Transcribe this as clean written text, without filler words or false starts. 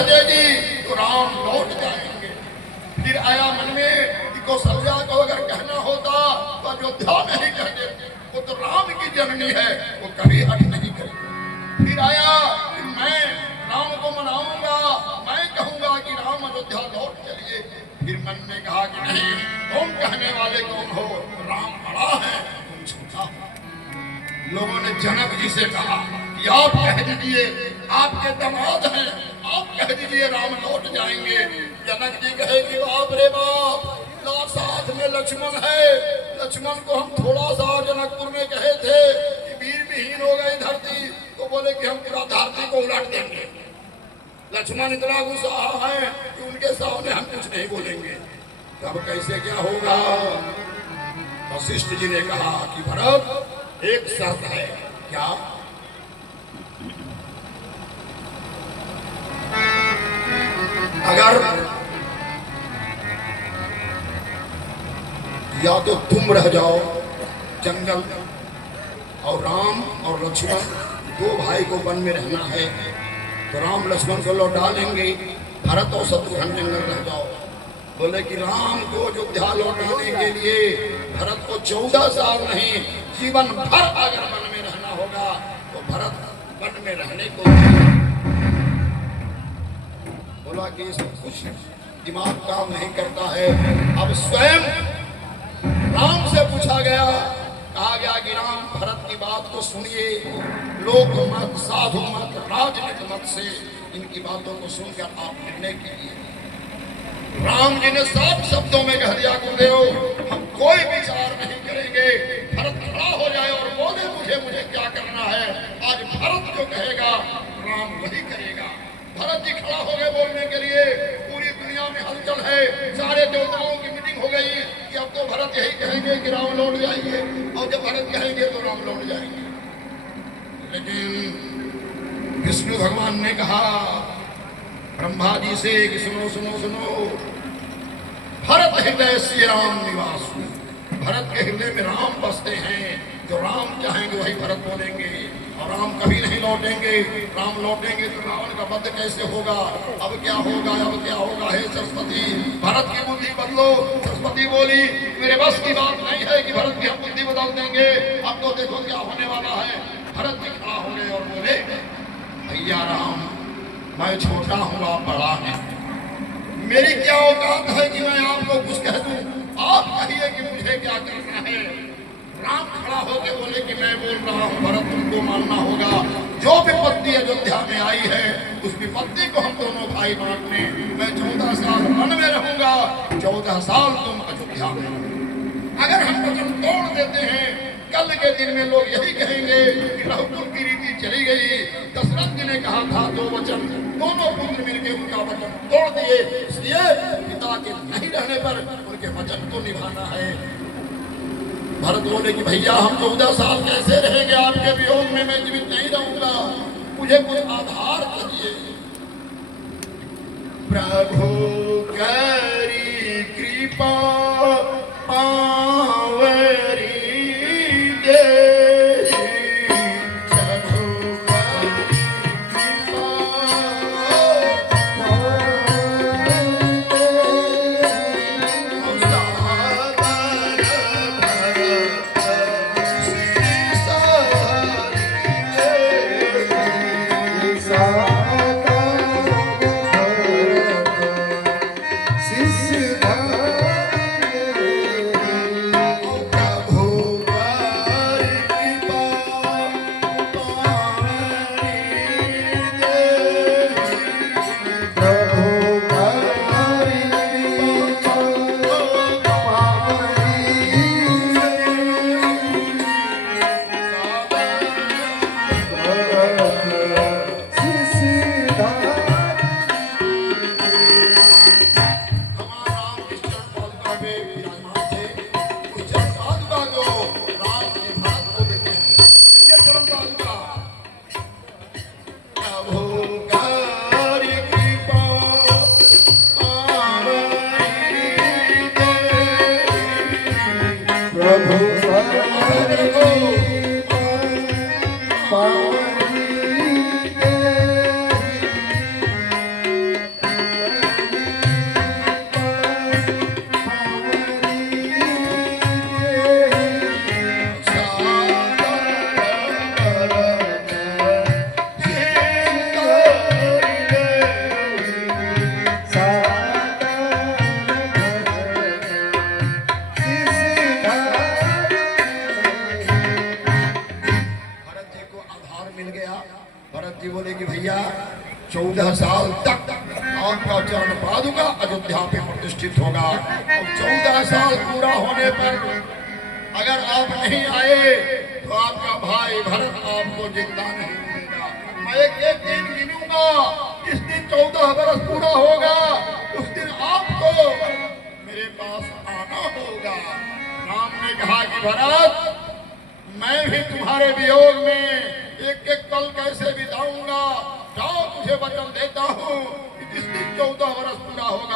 कह देगी तो राम लौट जाएंगे। फिर आया मन में कि कौशल्या को अगर कहना होता तो अयोध्या में ही कह देते, वो तो राम की जननी है, वो कभी हट नहीं करेगी। फिर आया कि मैं राम को मनाऊंगा, मैं कहूंगा कि राम अयोध्या लौट चलिए। फिर मन ने कहा कि नहीं, तुम कहने वाले कौन हो, राम बड़ा है, तुम छोटा हो। लोगों ने जनक जी से कहा कि आप कह दीजिए, आपके दामाद हैं, आप कह दीजिए राम लौट जाएंगे। जनक जी कहे कि बाप रे बाप, साथ में लक्ष्मण है, लक्ष्मण को हम थोड़ा सा जनकपुर में कहे थे कि वीर विहीन हो गई धरती, तो बोले कि हम पूरा धरती को उलट देंगे। लक्ष्मण इतना गुस्सा है कि उनके सामने हम कुछ नहीं बोलेंगे। तब कैसे क्या होगा? वशिष्ठ जी ने कहा कि भरत एक शर्त है। क्या? अगर या तो तुम रह जाओ जंगल और राम और लक्ष्मण दो भाई को वन में रहना है, तो राम लक्ष्मण को लौटा लेंगे, भरत और शत्रुघ्न जंगल रह जाओ। बोले कि राम को अयोध्या लौटाने के लिए भरत को 14 साल नहीं, जीवन भर अगर वन में रहना होगा तो भरत वन में रहने को। बोला कि सब कुछ दिमाग काम नहीं करता है। अब स्वयं राम से पूछा गया, कहा गया कि राम भरत की बात को सुनिए, लोक मत, साधु मत, राजनीति मत से इनकी बातों को सुनकर आप निर्णय कीजिए। राम जी ने साफ शब्दों में कह दिया, गुरुदेव हम कोई विचार नहीं करेंगे। भरत खड़ा हो जाए और बोले मुझे क्या करना है, आज भरत जो कहेगा राम वही करेगा। भरत जी खड़ा हो गए बोलने के लिए। पूरी दुनिया में हलचल है, सारे देवताओं की मीटिंग हो गई कि अब तो भरत यही कहेंगे कि राम लौट जाएंगे, और जब भरत कहेंगे तो राम लौट जाएंगे। लेकिन विष्णु भगवान ने कहा ब्रह्मा जी से कि सुनो सुनो सुनो, भरत हृदय श्री राम निवास, भरत के हृदय में राम बसते हैं, जो राम चाहेंगे वही भरत बोलेंगे, और राम कभी नहीं लौटेंगे। राम लौटेंगे तो रावण का वध कैसे होगा? अब क्या होगा, अब क्या होगा? हे सरस्वती, भरत की बुद्धि बदलो। सरस्वती बोली मेरे बस की बात नहीं है कि भरत की हम बुद्धि बदल देंगे। अब तो देखो क्या होने वाला है। भरत जी खड़ा हो गए और बोले, भैया राम, मैं छोटा हूँ, आप बड़ा है, मेरी क्या औकात है कि मैं आपको कुछ कह दूं? आप कहिए कि मुझे क्या करना है। राम खड़ा होकर बोले कि मैं बोल रहा हूँ भरत, तुमको मानना होगा। जो विपत्ति अयोध्या में आई है उस विपत्ति को हम दोनों भाई बांट लें। मैं 14 साल वन में रहूंगा, 14 साल तुम अयोध्या में। अगर हम वचन तोड़ देते हैं, कल के दिन में लोग यही कहेंगे कि रघुकुल की रीति चली गई। दशरथ जी ने कहा था 2 वचन, दोनों पुत्र मिलकर उनका वचन तोड़ दिए, इसलिए पिता के नहीं रहने पर उनके वचन को निभाना है। भरत बोले कि भैया हम 14 साल कैसे रहेंगे आपके वियोग में, मैं जीवित नहीं रहूंगा, मुझे कुछ आधार चाहिए। प्रभु करी कृपा पावरी 14 साल तक आपका चरण पादुका अयोध्या पे प्रतिष्ठित होगा। और 14 साल पूरा होने पर अगर आप नहीं आए तो आपका भाई भरत आपको जिंदा नहीं मिलेगा। मैं एक दिन गिनूंगा, जिस दिन 14 वर्ष पूरा होगा उस दिन आपको मेरे पास आना होगा। राम ने कहा कि भरत, मैं भी तुम्हारे वियोग में एक एक पल कैसे बिताऊंगा। जाओ, तुझे वचन देता हूं कि जिस दिन 14 वर्ष पूरा होगा